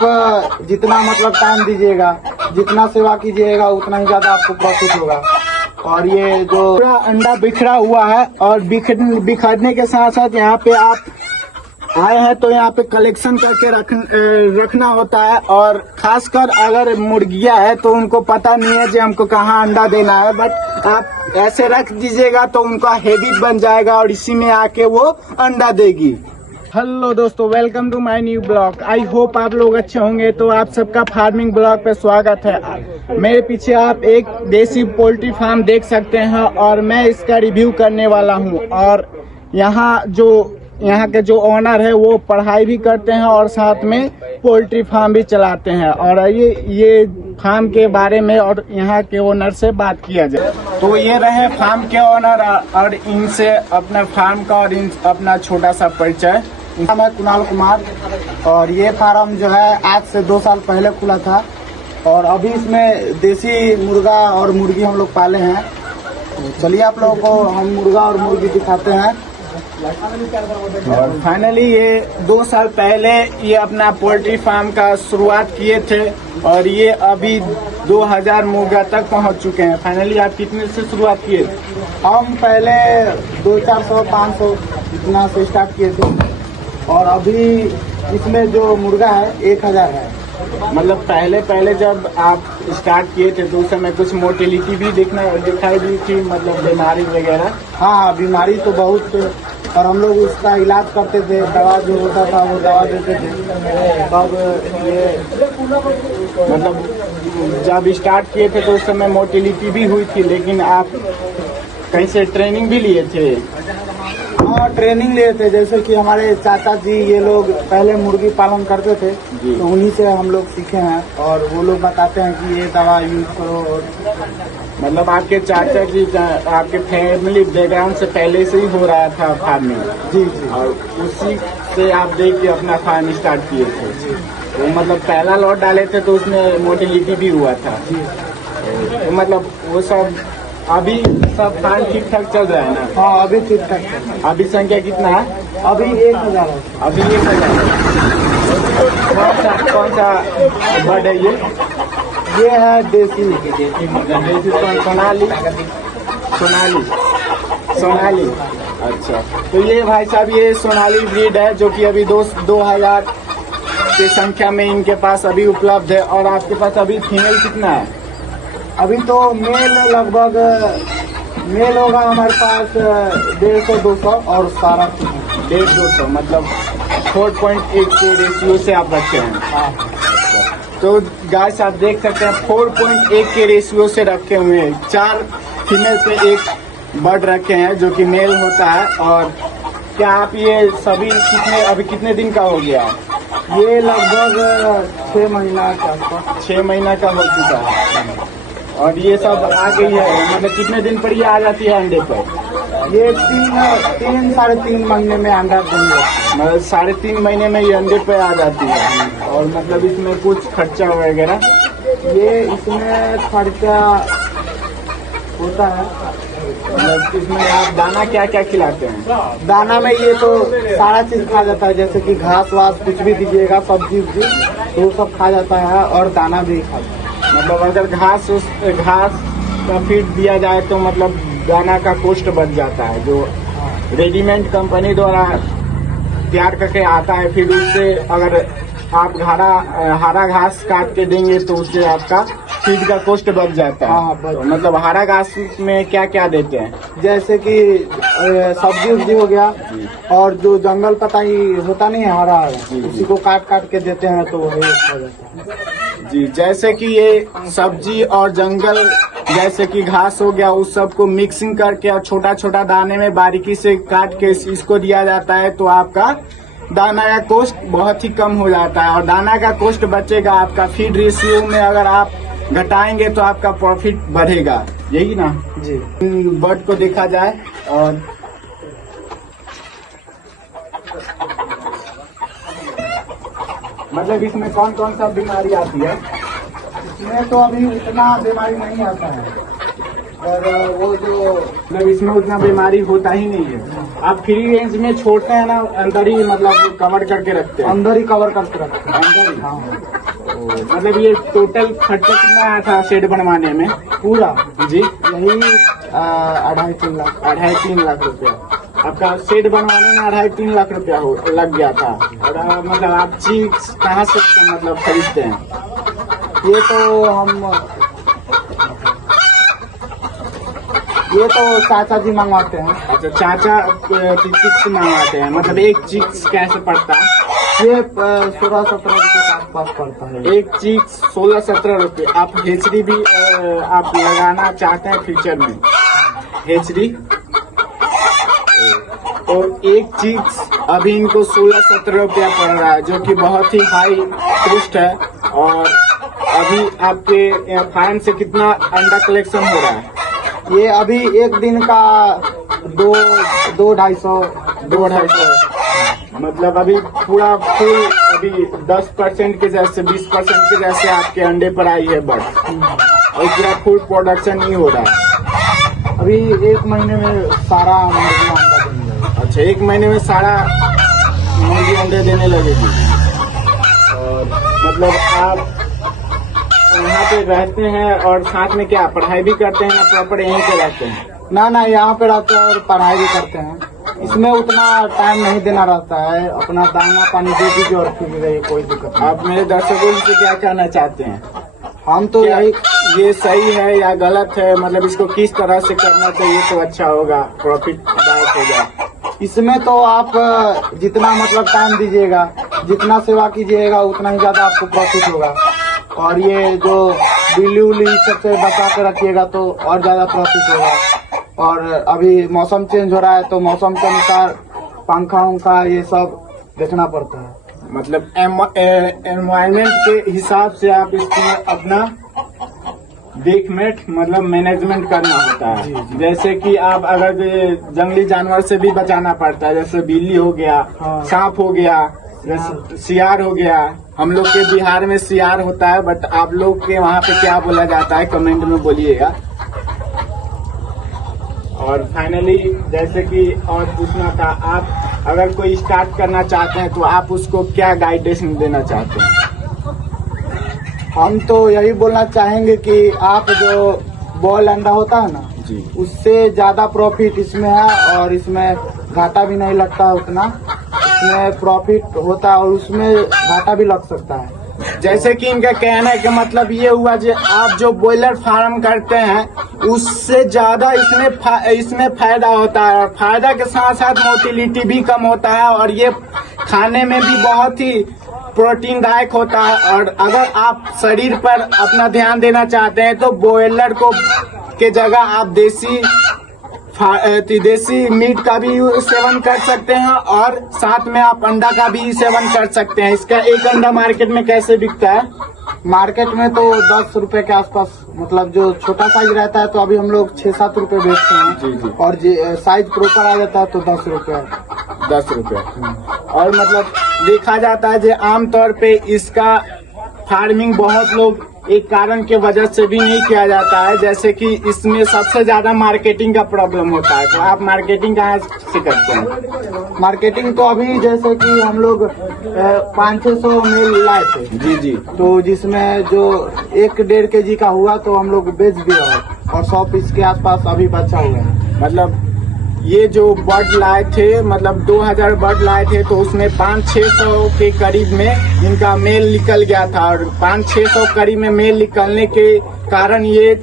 जितना मतलब टाइम दीजिएगा, जितना सेवा कीजिएगा उतना ही ज्यादा आपको प्रॉफिट होगा। और ये जो पूरा अंडा बिखरा हुआ है और बिखरने के साथ साथ यहाँ पे आप आए हैं तो यहाँ पे कलेक्शन करके रखना होता है। और खासकर अगर मुर्गियाँ है तो उनको पता नहीं है कि हमको कहाँ अंडा देना है, बट आप ऐसे रख दीजिएगा तो उनका हैबिट बन जाएगा और इसी में आके वो अंडा देगी। हेलो दोस्तों, welcome to my new blog. I hope आप लोग अच्छे होंगे। तो आप सबका फार्मिंग ब्लॉग पे स्वागत है। मेरे पीछे आप एक देसी पोल्ट्री फार्म देख सकते हैं और मैं इसका रिव्यू करने वाला हूं। और यहाँ के जो ओनर है वो पढ़ाई भी करते हैं और साथ में पोल्ट्री फार्म भी चलाते हैं। और ये फार्म के बारे में और यहाँ के ओनर से बात किया जाए तो ये रहे फार्म के ओनर और इनसे अपना फार्म का और अपना छोटा सा परिचय। नाम है कुणाल कुमार और ये फार्म जो है आज से 2 साल पहले खुला था और अभी इसमें देसी मुर्गा और मुर्गी हम लोग पाले हैं। तो चलिए आप लोगों को हम मुर्गा और मुर्गी दिखाते हैं। और फाइनली ये 2 साल पहले ये अपना पोल्ट्री फार्म का शुरुआत किए थे और ये अभी 2000 मुर्गा तक पहुंच चुके हैं। फाइनली आप कितने से शुरुआत किए? हम पहले 200-400 500 इतना से स्टार्ट किए थे और अभी इसमें जो मुर्गा है 1000 है। मतलब पहले जब आप स्टार्ट किए थे तो उस समय कुछ मोर्टेलिटी भी दिखाई दी थी, मतलब बीमारी वगैरह? हाँ, बीमारी तो बहुत थे और हम लोग उसका इलाज करते थे। दवा जो होता था वो दवा देते थे। तब ये मतलब जब स्टार्ट किए थे तो उस समय मोर्टेलिटी भी हुई थी, लेकिन आप कहीं से ट्रेनिंग भी लिए थे? हाँ, ट्रेनिंग लिए थे। जैसे कि हमारे चाचा जी ये लोग पहले मुर्गी पालन करते थे तो उन्हीं से हम लोग सीखे हैं और वो लोग बताते हैं कि ये दवा यूज करो। और मतलब आपके चाचा जी आपके फैमिली बैकग्राउंड से पहले से ही हो रहा था फार्मिंग? जी जी। और उसी से आप देख के अपना फार्म स्टार्ट किए थे? तो मतलब पहला लॉट डाले थे तो उसमें मोर्टेलिटी भी हुआ था? जी। तो मतलब वो सब अभी सब फार्म ठीक ठाक चल रहा है ना? हाँ, अभी ठीक ठाक। अभी संख्या कितना है? अभी 1000 है। अभी 1000। कौन सा बर्ड है ये है देसी सोनाली। अच्छा, तो ये भाई साहब ये सोनाली ब्रीड है जो कि अभी 2000 की संख्या में इनके पास अभी उपलब्ध है। और आपके पास अभी फीमेल कितना है? अभी तो मेल लगभग मेल होगा हमारे पास 150-200 और सारा 150-200, मतलब 4.8 के रेशियो से आप रखे हैं। हाँ। तो गाइस आप देख सकते हैं 4.8 के रेशियो से रखे हुए हैं। 4 फीमेल पे 1 बर्ड रखे हैं जो कि मेल होता है। और क्या आप ये सभी अभी कितने दिन का हो गया? ये लगभग 6 महीना का 6 महीना का हो चुका है। और ये सब आ गई है, मतलब कितने दिन पर ये आ जाती है अंडे पर? ये 3-3.5 महीने में अंडा देंगे। मतलब 3.5 महीने में ये अंडे पे आ जाती है। और मतलब इसमें कुछ खर्चा वगैरह? ये इसमें खर्चा होता है। मतलब इसमें आप दाना क्या क्या खिलाते हैं? दाना में ये तो सारा चीज खा जाता है, जैसे कि घास वास कुछ भी दीजिएगा, सब्जी तो वो सब खा जाता है और दाना भी खाता है। मतलब अगर घास का फीड दिया जाए तो मतलब दाना का कॉस्ट बढ़ जाता है, जो रेडीमेड कंपनी द्वारा तैयार करके आता है। फिर उससे अगर आप हरा घास काट के देंगे तो उससे आपका फीड का कॉस्ट बढ़ जाता है। हाँ, तो मतलब हरा घास में क्या क्या देते हैं? जैसे कि सब्जी उब्जी हो गया और जो जंगल पताई होता नहीं है हरा, उसी को काट के देते हैं तो वही हो जाता है। जी, जैसे कि ये सब्जी और जंगल जैसे कि घास हो गया उस सब को मिक्सिंग करके और छोटा छोटा दाने में बारीकी से काट के इसको दिया जाता है तो आपका दाना का कॉस्ट बहुत ही कम हो जाता है और दाना का कॉस्ट बचेगा। आपका फीड रेशियो में अगर आप घटाएंगे तो आपका प्रॉफिट बढ़ेगा, यही ना? जी। बर्ड को देखा जाए और मतलब इसमें कौन कौन सा बीमारी आती है? इसमें तो अभी इतना बीमारी नहीं आता है। और वो जो मतलब इसमें उतना बीमारी होता ही नहीं है। आप फ्री रेंज में छोड़ते हैं ना, अंदर ही मतलब कवर करके रखते हैं? अंदर ही कवर करके रखते हैं। अंदर ही? हाँ। मतलब ये टोटल खर्चा कितना आया था शेड बनवाने में पूरा जी? यही 2.5-3 लाख। 2.5-3 लाख रुपया आपका शेड बनवाने में 2.5-3 लाख रुपया लग गया था। और मतलब आप चीज कहाँ से मतलब खरीदते हैं? ये तो चाचा जी मंगवाते हैं। अच्छा, चाचा चिक्स मंगवाते हैं। मतलब एक चिक्स कैसे पड़ता है? ये 16-17 रुपये के आसपास पड़ता है। एक चिक्स 16-17 रुपये। आप हेचड़ी भी आप लगाना चाहते हैं फ्यूचर में? हेचड़ी तो एक चिक्स अभी इनको 16-17 रुपया पड़ रहा है, जो कि बहुत ही हाई कॉस्ट है। और अभी आपके फार्म से कितना अंडा कलेक्शन हो रहा है? ये अभी एक दिन का 2-2.5 मतलब अभी पूरा फुल अभी 10% के जैसे 20% के जैसे आपके अंडे पर आई है बर्ड, और पूरा फुल प्रोडक्शन नहीं हो रहा है। अभी 1 महीने में सारा मुर्गी अंडा देंगे। अच्छा, 1 महीने में सारा मुर्गी अंडे देने लगेगी। और मतलब आप यहाँ पे रहते हैं और साथ में क्या पढ़ाई भी करते हैं ना? प्रॉपर यहीं पे रहते हैं? ना यहाँ पे रहते हैं और पढ़ाई भी करते हैं। इसमें उतना टाइम नहीं देना रहता है। अपना दाना पानी दे दीजिए और फिर रहिए, कोई दिक्कत नहीं। आप मेरे दर्शकों से क्या कहना चाहते हैं? हम तो यही, ये सही है या गलत है? मतलब इसको किस तरह से करना चाहिए तो अच्छा होगा, प्रॉफिट दायक हो जाए? इसमें तो आप जितना मतलब टाइम दीजिएगा, जितना सेवा कीजिएगा, उतना ही ज्यादा आपको प्रॉफिट होगा। और ये जो बिल्ली उल्ली सबसे बचा के रखिएगा तो और ज्यादा प्रॉफिट होगा। और अभी मौसम चेंज हो रहा है तो मौसम के अनुसार पंखा उंखा ये सब देखना पड़ता है। मतलब एनवायरमेंट के हिसाब से आप इसमें अपना देखमेट मतलब मैनेजमेंट करना होता है। जी। जैसे कि आप अगर जंगली जानवर से भी बचाना पड़ता है, जैसे बिल्ली हो गया, हाँ। सांप हो गया, जैसे सियार हो गया। हम लोग के बिहार में सियार होता है, बट आप लोग के वहाँ पे क्या बोला जाता है कमेंट में बोलिएगा। और फाइनली जैसे कि और पूछना था, आप अगर कोई स्टार्ट करना चाहते हैं तो आप उसको क्या गाइडेंस देना चाहते हैं? हम तो यही बोलना चाहेंगे कि आप जो बॉयल अंडा होता है ना जी, उससे ज्यादा प्रॉफिट इसमें है। और इसमें घाटा भी नहीं लगता उतना, इसमें प्रॉफिट होता है और उसमें घाटा भी लग सकता है। जैसे कि इनका कहना है कि मतलब ये हुआ जो आप जो बॉयलर फार्म करते हैं उससे ज्यादा इसमें फायदा होता है। और फायदा के साथ साथ मोटिलिटी भी कम होता है, और ये खाने में भी बहुत ही प्रोटीन दायक होता है। और अगर आप शरीर पर अपना ध्यान देना चाहते हैं तो बॉयलर को के जगह आप देसी मीट का भी सेवन कर सकते हैं, और साथ में आप अंडा का भी सेवन कर सकते हैं। इसका एक अंडा मार्केट में कैसे बिकता है? मार्केट में तो 10 रुपए के आसपास, मतलब जो छोटा साइज रहता है तो अभी हम लोग 6-7 रुपए बेचते हैं। जी जी। और साइज प्रॉपर आ जाता है तो 10 रुपए। 10 रुपये। और मतलब देखा जाता है जो आमतौर पे इसका फार्मिंग बहुत लोग एक कारण के वजह से भी नहीं किया जाता है, जैसे कि इसमें सबसे ज्यादा मार्केटिंग का प्रॉब्लम होता है। तो आप मार्केटिंग कहाँ से करते हैं? मार्केटिंग तो अभी जैसे कि हम लोग 500-600 मेल लाए थे जी जी। तो जिसमें जो 1-1.5 kg का हुआ तो हम लोग बेच दिया है, और 100 पीस के आसपास अभी बचा हुआ है। मतलब ये जो बर्ड लाए थे, मतलब 2000 बर्ड लाए थे, तो उसमें 500-600 के करीब में इनका मेल निकल गया था। और 500-600 करीब में मेल निकलने के कारण ये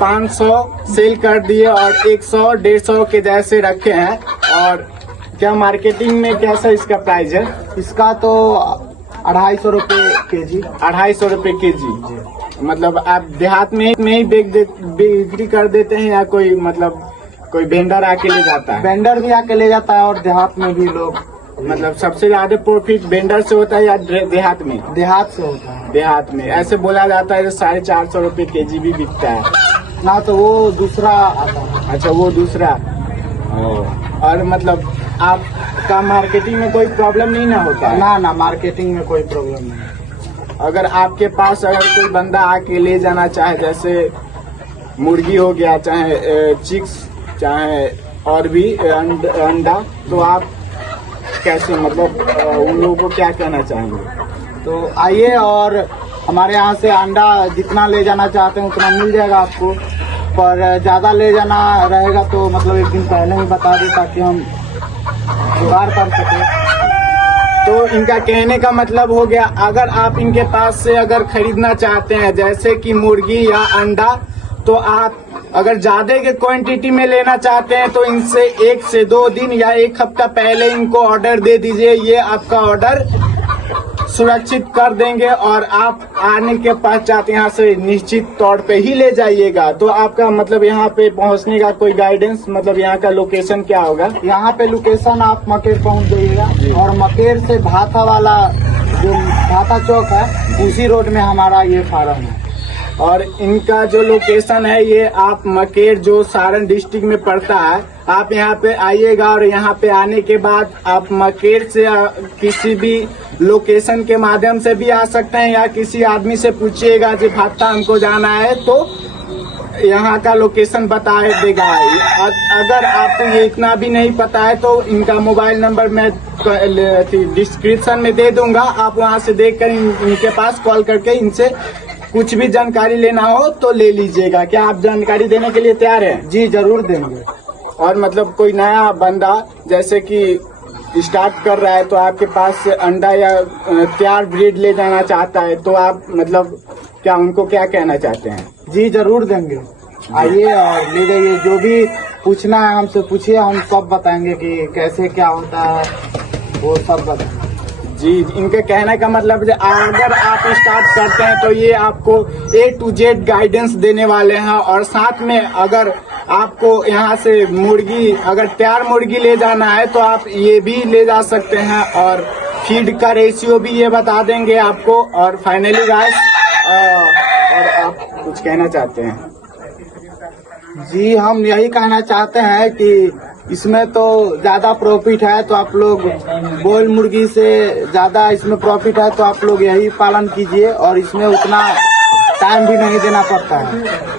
500 सेल कर दिए और 100-150 के जैसे रखे हैं। और क्या मार्केटिंग में कैसा इसका प्राइस है? इसका तो 250 रुपए kg। 250 रुपए kg। मतलब आप देहात में ही बिक्री कर देते हैं या कोई मतलब कोई वेंडर आके ले जाता है? वेंडर भी आके ले जाता है और देहात में भी लोग। मतलब सबसे ज्यादा प्रॉफिट वेंडर से होता है या देहात में? देहात से होता है। देहात में ऐसे बोला जाता है 450 रुपए kg भी बिकता है ना, तो वो दूसरा आता है। अच्छा, वो दूसरा। और मतलब आपका मार्केटिंग में कोई प्रॉब्लम नहीं ना होता है? ना, मार्केटिंग में कोई प्रॉब्लम नहीं। अगर आपके पास अगर कोई बंदा आके ले जाना चाहे, जैसे मुर्गी हो गया, चाहे चिक्स, चाहे और भी अंडा, तो आप कैसे मतलब उन लोगों को क्या कहना चाहेंगे? तो आइए और हमारे यहाँ से अंडा जितना ले जाना चाहते हैं उतना मिल जाएगा आपको, पर ज़्यादा ले जाना रहेगा तो मतलब एक दिन पहले ही बता दें ताकि हम जुगाड़ कर सकें। तो इनका कहने का मतलब हो गया, अगर आप इनके पास से अगर खरीदना चाहते हैं जैसे कि मुर्गी या अंडा, तो आप अगर ज्यादा के क्वांटिटी में लेना चाहते हैं तो इनसे 1 से 2 दिन या 1 हफ्ता पहले इनको ऑर्डर दे दीजिए। ये आपका ऑर्डर सुरक्षित कर देंगे और आप आने के पश्चात यहाँ से निश्चित तौर पे ही ले जाइएगा। तो आपका मतलब यहाँ पे पहुँचने का कोई गाइडेंस, मतलब यहाँ का लोकेशन क्या होगा? यहाँ पे लोकेशन आप मकेर पहुँच जाइएगा और मकेर से भाता वाला जो भाता चौक है उसी रोड में हमारा ये फार्म है। और इनका जो लोकेशन है ये आप मकेर जो सारण डिस्ट्रिक्ट में पड़ता है, आप यहाँ पे आइएगा और यहाँ पे आने के बाद आप मकेर से किसी भी लोकेशन के माध्यम से भी आ सकते हैं या किसी आदमी से पूछिएगा कि भाता हमको जाना है तो यहाँ का लोकेशन बता देगा। अगर आपको ये इतना भी नहीं पता है तो इनका मोबाइल नंबर मैं डिस्क्रिप्शन में दे दूंगा, आप वहाँ से देखकर इनके पास कॉल करके इनसे कुछ भी जानकारी लेना हो तो ले लीजिएगा। क्या आप जानकारी देने के लिए तैयार हैं? जी जरूर देंगे। और मतलब कोई नया बंदा जैसे कि स्टार्ट कर रहा है तो आपके पास से अंडा या तैयार ब्रीड ले जाना चाहता है तो आप मतलब क्या उनको क्या कहना चाहते हैं? जी जरूर देंगे, आइए और ले जाइए। जो भी पूछना है हमसे पूछिए, हम सब बताएंगे कि कैसे क्या होता है, वो सब बताएंगे। जी, इनके कहने का मतलब अगर आप स्टार्ट करते हैं तो ये आपको A to Z गाइडेंस देने वाले हैं और साथ में अगर आपको यहाँ से मुर्गी अगर तैयार मुर्गी ले जाना है तो आप ये भी ले जा सकते हैं और फीड का रेशियो भी ये बता देंगे आपको। और फाइनली गाइस, और आप कुछ कहना चाहते हैं? जी हम यही कहना चाहते हैं कि इसमें तो ज्यादा प्रॉफिट है, तो आप लोग बॉयल मुर्गी से ज्यादा इसमें प्रॉफिट है तो आप लोग यही पालन कीजिए और इसमें उतना टाइम भी नहीं देना पड़ता है।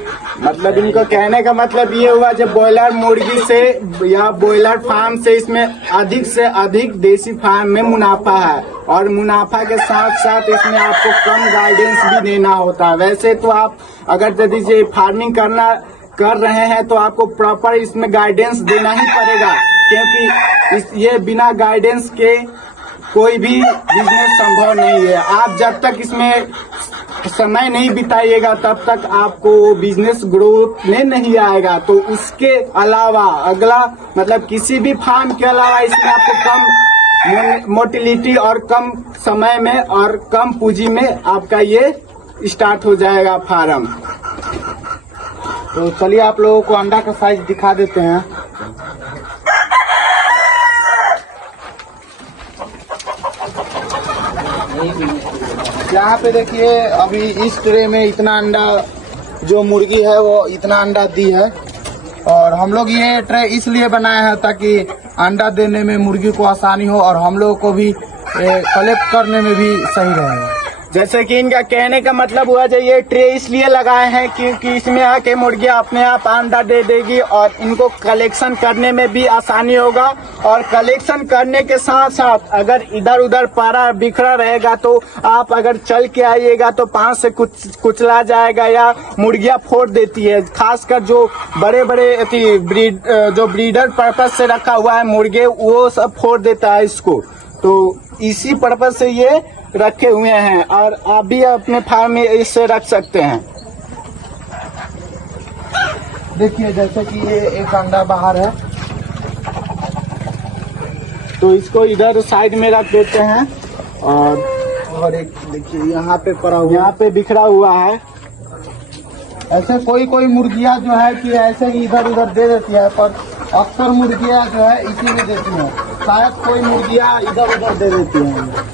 मतलब इनको कहने का मतलब ये हुआ जब ब्रॉयलर मुर्गी से या ब्रॉयलर फार्म से इसमें अधिक से अधिक देसी फार्म में मुनाफा है और मुनाफा के साथ साथ इसमें आपको कम गाइडेंस भी देना होता है। वैसे तो आप अगर यदि फार्मिंग कर रहे हैं तो आपको प्रॉपर इसमें गाइडेंस देना ही पड़ेगा, क्योंकि ये बिना गाइडेंस के कोई भी बिजनेस संभव नहीं है। आप जब तक इसमें समय नहीं बिताइएगा तब तक आपको बिजनेस ग्रोथ में नहीं आएगा। तो उसके अलावा अगला मतलब किसी भी फार्म के अलावा इसमें आपको कम मोटिलिटी और कम समय में और कम पूंजी में आपका ये स्टार्ट हो जाएगा फार्म। तो चलिए आप लोगों को अंडा का साइज दिखा देते हैं। यहाँ पे देखिए अभी इस ट्रे में इतना अंडा जो मुर्गी है वो इतना अंडा दी है और हम लोग ये ट्रे इसलिए बनाए हैं ताकि अंडा देने में मुर्गी को आसानी हो और हम लोगों को भी कलेक्ट करने में भी सही रहेगा। जैसे कि इनका कहने का मतलब हुआ जो ये ट्रे इसलिए लगाए हैं क्योंकि इसमें आके मुर्गियां अपने आप अंडा दे देगी और इनको कलेक्शन करने में भी आसानी होगा। और कलेक्शन करने के साथ साथ अगर इधर उधर पारा बिखरा रहेगा तो आप अगर चल के आइएगा तो पांव से कुचला जाएगा या मुर्गियां फोड़ देती है। खासकर जो बड़े बड़े जो ब्रीडर पर्पज से रखा हुआ है मुर्गे वो सब फोड़ देता है इसको। तो इसी पर्पज से ये रखे हुए हैं और आप भी अपने फार्म में इससे रख सकते हैं। देखिए जैसे कि ये एक अंडा बाहर है तो इसको इधर साइड में रख देते हैं और एक देखिए यहाँ पे पड़ा हुआ, यहाँ पे बिखरा हुआ है। ऐसे कोई कोई मुर्गियाँ जो है कि ऐसे ही इधर उधर दे देती है, पर अक्सर मुर्गियाँ जो है इसी में देती हैं। शायद कोई मुर्गियाँ इधर उधर दे देती हैं।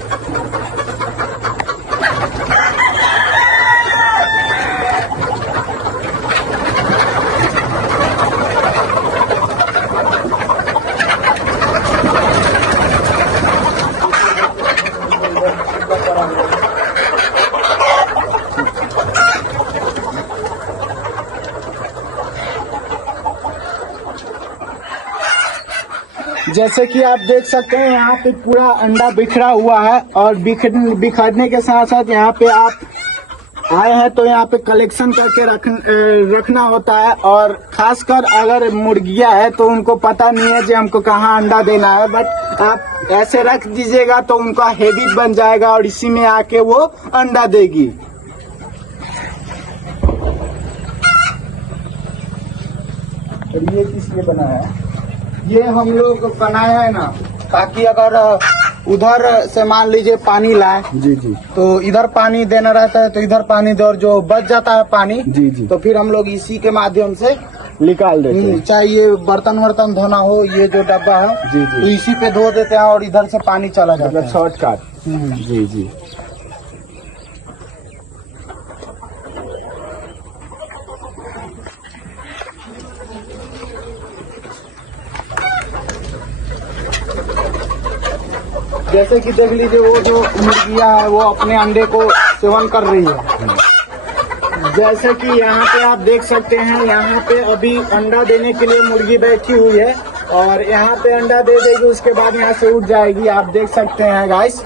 जैसे कि आप देख सकते हैं यहाँ पे पूरा अंडा बिखरा हुआ है और बिखरने के साथ साथ यहाँ पे आप आए हैं तो यहाँ पे कलेक्शन करके रखना होता है। और खासकर अगर मुर्गियां है तो उनको पता नहीं है कि हमको कहाँ अंडा देना है, बट आप ऐसे रख दीजिएगा तो उनका हैबिट बन जाएगा और इसी में आके वो अंडा देगी। और ये किस लिए बना है? ये हम लोग बनाए हैं ना ताकि अगर उधर से मान लीजिए पानी लाए जी जी, तो इधर पानी देना रहता है तो इधर पानी दे, और जो बच जाता है पानी जी जी, तो फिर हम लोग इसी के माध्यम से निकाल देते हैं। चाहे ये बर्तन वर्तन धोना हो, ये जो डब्बा है जी जी, तो इसी पे धो देते हैं और इधर से पानी चला जाता मतलब है। शॉर्टकट। जी जी। जैसे कि देख लीजिए वो जो मुर्गियां है वो अपने अंडे को सेवन कर रही है। जैसे कि यहाँ पे आप देख सकते हैं, यहाँ पे अभी अंडा देने के लिए मुर्गी बैठी हुई है और यहाँ पे अंडा दे देगी, उसके बाद यहाँ से उठ जाएगी। आप देख सकते हैं गाइस।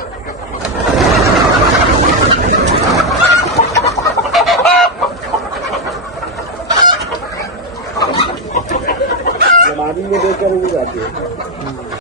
में देकर उड़ जाती है।